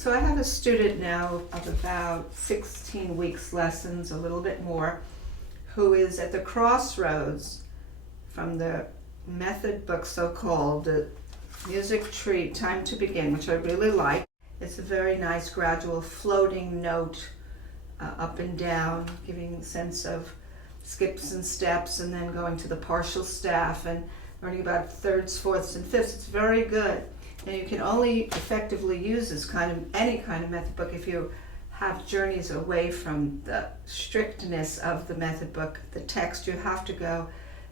So I have a student now of about 16 weeks lessons, a little bit more, who is at the crossroads from the method book, so-called, the music tree, Time to Begin, which I really like. It's a very nice gradual floating note up and down, giving a sense of skips and steps, and then going to the partial staff and learning about thirds, fourths, and fifths. It's very good. And you can only effectively use this any kind of method book if you have journeys away from the strictness of the method book, the text. You have to go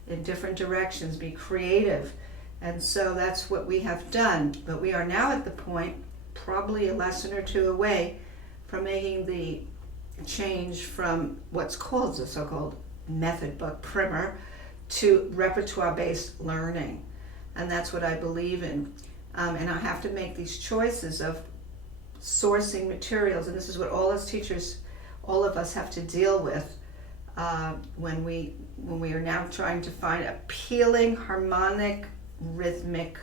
in different directions, be creative. And so that's what we have done. But we are now at the point, probably a lesson or two away, from making the change from what's called the so-called method book primer to repertoire-based learning. And that's what I believe in. And I have to make these choices of sourcing materials, and this is what all as teachers, all of us have to deal with when we are now trying to find appealing, harmonic, rhythmic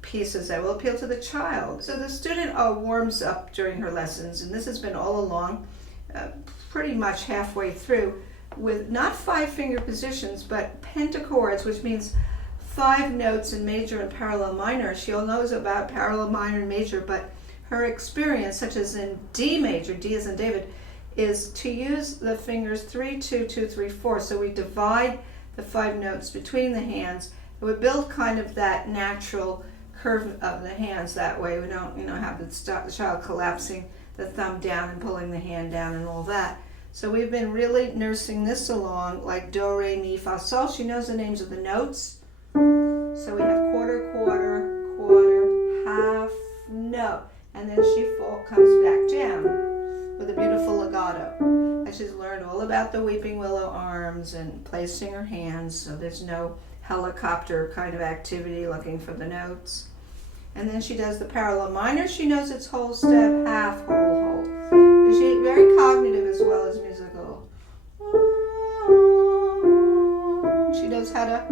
pieces that will appeal to the child. So the student warms up during her lessons, and this has been all along, pretty much halfway through, with not 5-finger positions, but pentachords, which means 5 notes in major and parallel minor. She all knows about parallel minor and major, but her experience, such as in D major, D as in David, is to use the fingers 3, 2, 2, 3, 4. So we divide the 5 notes between the hands. It would build kind of that natural curve of the hands that way. We don't, have the child collapsing the thumb down and pulling the hand down and all that. So we've been really nursing this along, like do, re, mi, fa, sol. She knows the names of the notes. So we have quarter, quarter, quarter, half, note. And then she comes back down with a beautiful legato. And she's learned all about the weeping willow arms and placing her hands, so there's no helicopter kind of activity looking for the notes. And then she does the parallel minor. She knows it's whole step, half, whole. She's very cognitive as well as musical. She knows how to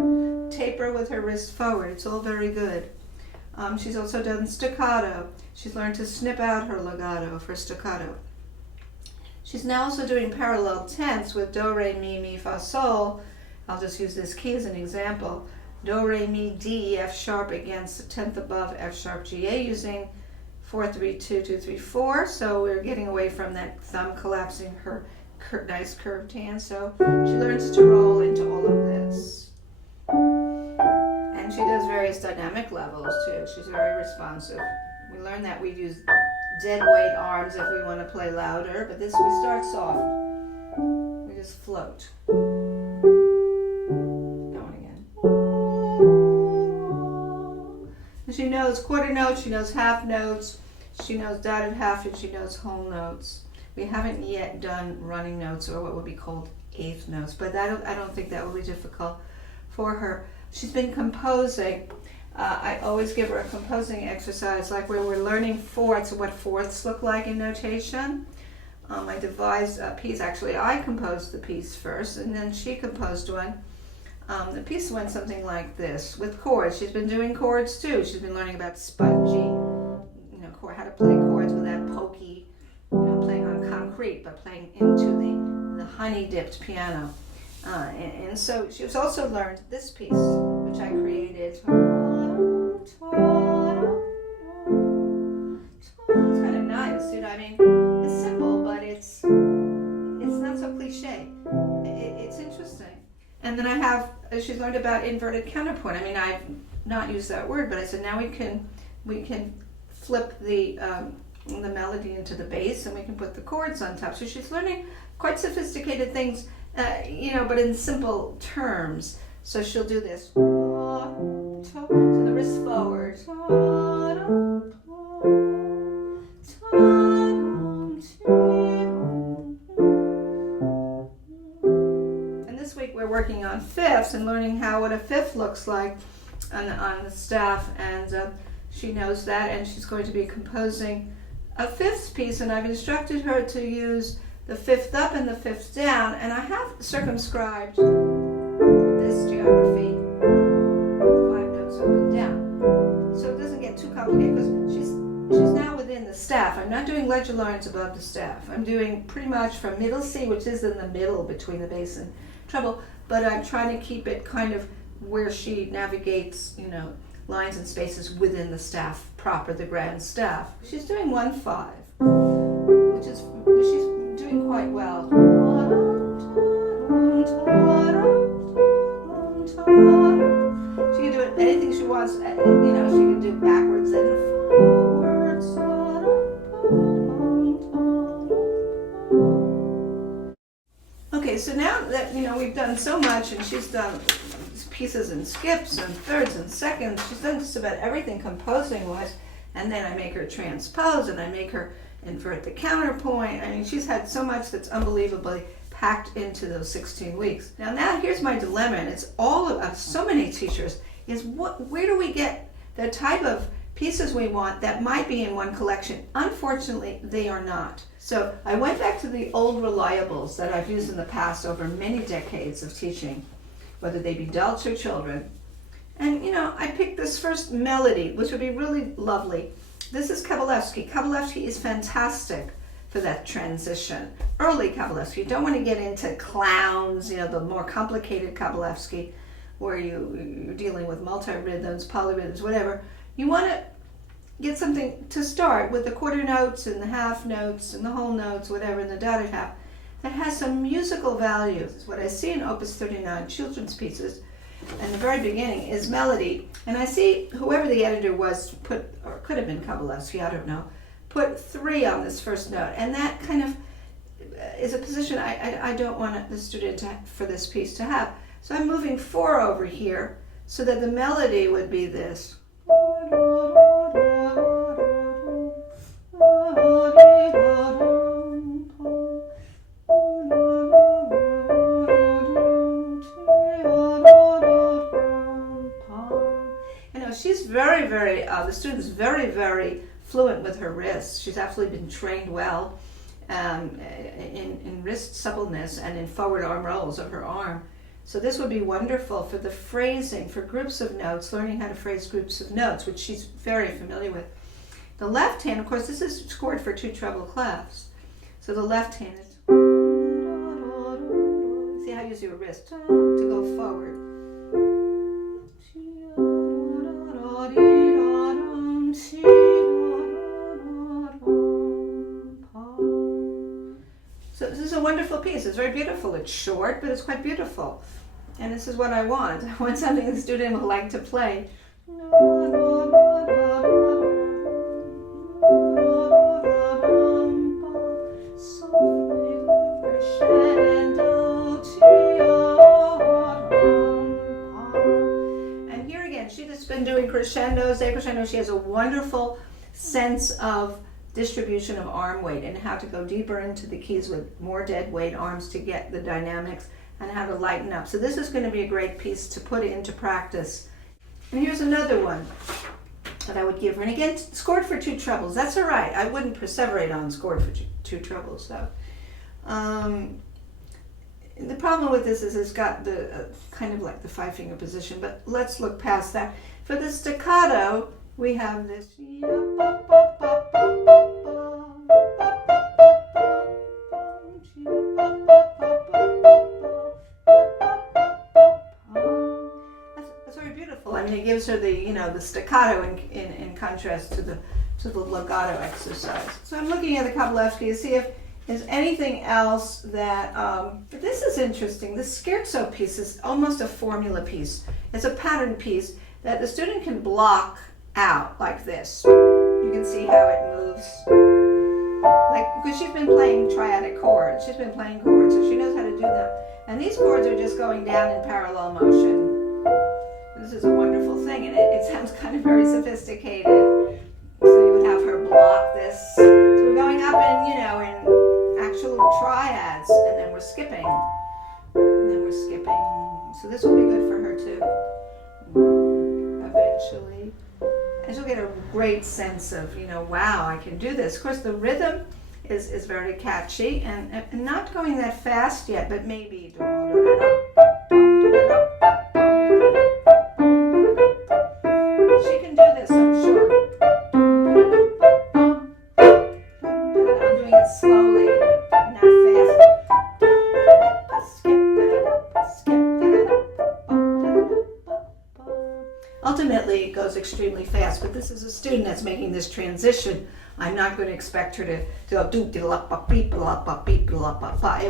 taper with her wrist forward. It's all very good. She's also done staccato. She's learned to snip out her legato for staccato. She's now also doing parallel tenths with do, re, mi, fa, sol. I'll just use this key as an example. Do, re, mi, D, F sharp against a tenth above F sharp, G, A, using 4, 3, 2, 2, 3, 4. So we're getting away from that thumb collapsing her nice curved hand. So she learns to roll into all of this. And she does various dynamic levels too. She's very responsive. We learned that we use dead weight arms if we want to play louder, but this we start soft. We just float. Going again. And she knows quarter notes, she knows half notes, she knows dotted half, and she knows whole notes. We haven't yet done running notes or what would be called eighth notes, but I don't think that will be difficult for her. She's been composing. I always give her a composing exercise, like where we're learning fourths, what fourths look like in notation. I devised a piece. Actually, I composed the piece first, and then she composed one. The piece went something like this, with chords. She's been doing chords too. She's been learning about spongy, how to play chords without pokey, playing on concrete, but playing into the honey-dipped piano. And so she's also learned this piece, which I created. It's kind of nice, it's simple, but it's not so cliche. It's interesting. And then she's learned about inverted counterpoint. I've not used that word, but I said now we can flip the melody into the bass, and we can put the chords on top. So she's learning quite sophisticated things, but in simple terms. So she'll do this. So the wrist forward. And this week we're working on fifths and learning what a fifth looks like on the staff, and she knows that, and she's going to be composing a fifths piece, and I've instructed her to use the fifth up and the fifth down, and I have circumscribed this geography, 5 notes up and down, so it doesn't get too complicated, because she's now within the the staff. I'm not doing ledger lines above the staff. I'm doing pretty much from middle C, which is in the middle between the bass and treble, but I'm trying to keep it kind of where she navigates, lines and spaces within the staff proper, the grand staff. She's doing 1/5, which is, she's doing quite well. She can do it, anything she wants, she can do backwards and forwards. Okay, so now that, we've done so much, and she's done pieces and skips and thirds and seconds, she's done just about everything composing-wise, and then I make her transpose, and I make her invert the counterpoint. I mean, she's had so much that's unbelievably packed into those 16 weeks. Now here's my dilemma, and it's all of so many teachers, is where do we get the type of pieces we want that might be in one collection? Unfortunately, they are not. So I went back to the old reliables that I've used in the past over many decades of teaching, whether they be adults or children. And I picked this first melody, which would be really lovely. This is Kabalevsky. Kabalevsky is fantastic for that transition. Early Kabalevsky. You don't want to get into clowns, the more complicated Kabalevsky, where you're dealing with multi-rhythms, polyrhythms, whatever. You want to get something to start with the quarter notes and the half notes and the whole notes, whatever, and the dotted half, that has some musical value. What I see in Opus 39 children's pieces in the very beginning is melody, and I see whoever the editor was or could have been Kabalevsky, I don't know, put 3 on this first note, and that kind of is a position I don't want the student for this piece to have. So I'm moving 4 over here so that the melody would be this. She's very, very, the student's very, very fluent with her wrists. She's absolutely been trained well in wrist suppleness and in forward arm rolls of her arm. So this would be wonderful for the phrasing, for groups of notes, learning how to phrase groups of notes, which she's very familiar with. The left hand, of course, this is scored for 2 treble clefs. So the left hand is, see how you use your wrist to go forward. So this is a wonderful piece. It's very beautiful. It's short, but it's quite beautiful. And this is what I want. I want something the student will like to play. And here again, she's just been doing crescendos, decrescendos. She has a wonderful sense of distribution of arm weight and how to go deeper into the keys with more dead weight arms to get the dynamics and how to lighten up. So this is going to be a great piece to put into practice. And here's another one that I would give her. And again, scored for 2 trebles. That's all right. I wouldn't perseverate on scored for 2 trebles, though. The problem with this is it's got the kind of like the 5-finger position, but let's look past that. For the staccato, we have this. That's very beautiful. I mean, it gives her the the staccato in contrast to the legato exercise. So I'm looking at the Kabalevsky to see if there's anything else that. But this is interesting. The scherzo piece is almost a formula piece. It's a pattern piece that the student can block out like this. You can see how it moves. Because she's been playing triadic chords. She's been playing chords, so she knows how to do them. And these chords are just going down in parallel motion. This is a wonderful thing, and it sounds kind of very sophisticated. So you would have her block this. So we're going up in actual triads, and then we're skipping. So this will be good for her too. Eventually. And she'll get a great sense of, wow, I can do this. Of course, the rhythm is very catchy and not going that fast yet, but maybe. She can do this, I'm sure. Ultimately, it goes extremely fast, but this is a student that's making this transition. I'm not going to expect her to go do it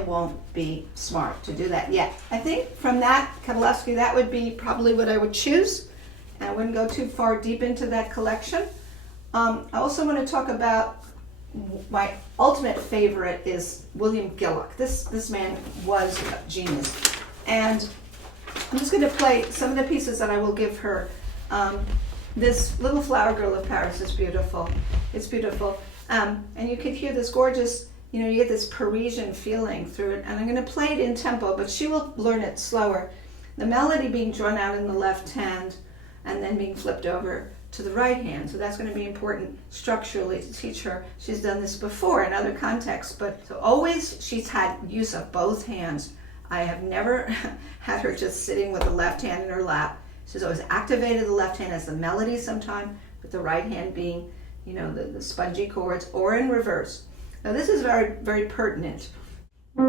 won't be smart to do that yet. I think from that, Kavalevsky, that would be probably what I would choose. And I wouldn't go too far deep into that collection. I also want to talk about my ultimate favorite is William Gillock. This man was a genius. And I'm just going to play some of the pieces that I will give her. This Little Flower Girl of Paris is beautiful. It's beautiful. And you can hear this gorgeous, you get this Parisian feeling through it. And I'm going to play it in tempo, but she will learn it slower. The melody being drawn out in the left hand and then being flipped over to the right hand. So that's going to be important structurally to teach her. She's done this before in other contexts, but so always she's had use of both hands. I have never had her just sitting with the left hand in her lap. She's always activated the left hand as the melody sometime, with the right hand being, the spongy chords, or in reverse. Now this is very, very pertinent. Good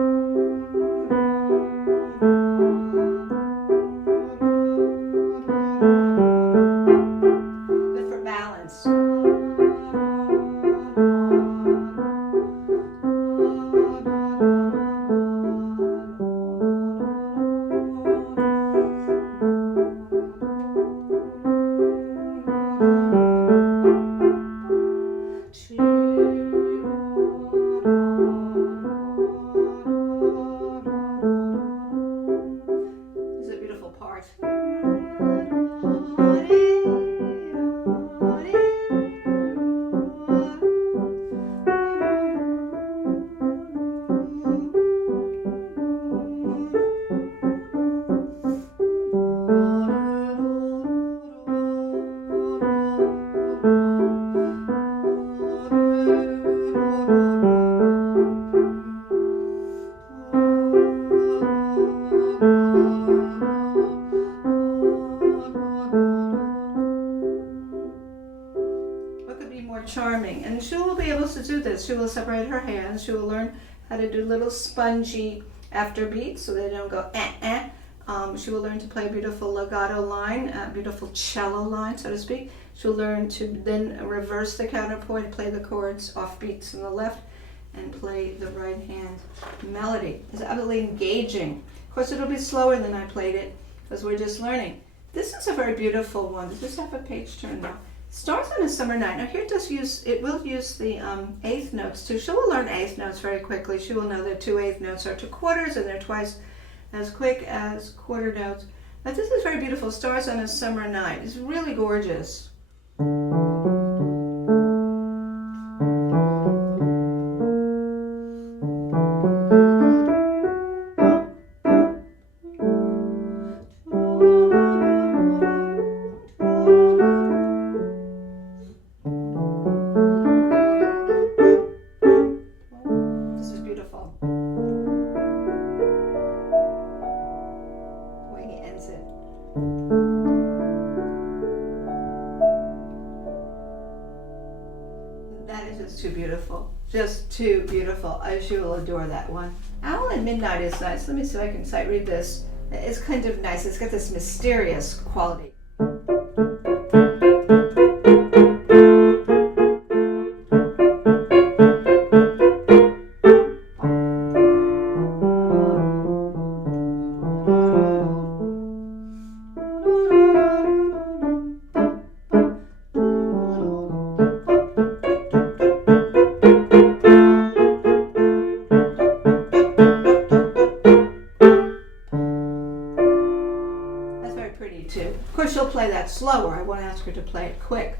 for balance. Charming, and she will be able to do this. She will separate her hands. She will learn how to do little spongy after beats so they don't go She will learn to play a beautiful legato line, a beautiful cello line, so to speak. She'll learn to then reverse the counterpoint, play the chords off beats on the left, and play the right hand melody. It's absolutely engaging. Of course, it'll be slower than I played it because we're just learning. This is a very beautiful one. Does this have a page turn now? Starts on a summer night. Now here it will use the eighth notes too. She will learn eighth notes very quickly. She will know that 2 eighth notes are 2 quarters and they're twice as quick as quarter notes. But this is very beautiful. Stars on a summer night. It's really gorgeous. Just too beautiful. You will adore that one. Owl at Midnight is nice. Let me see if I can sight read this. It's kind of nice. It's got this mysterious quality. Of course, she'll play that slower. I won't ask her to play it quick.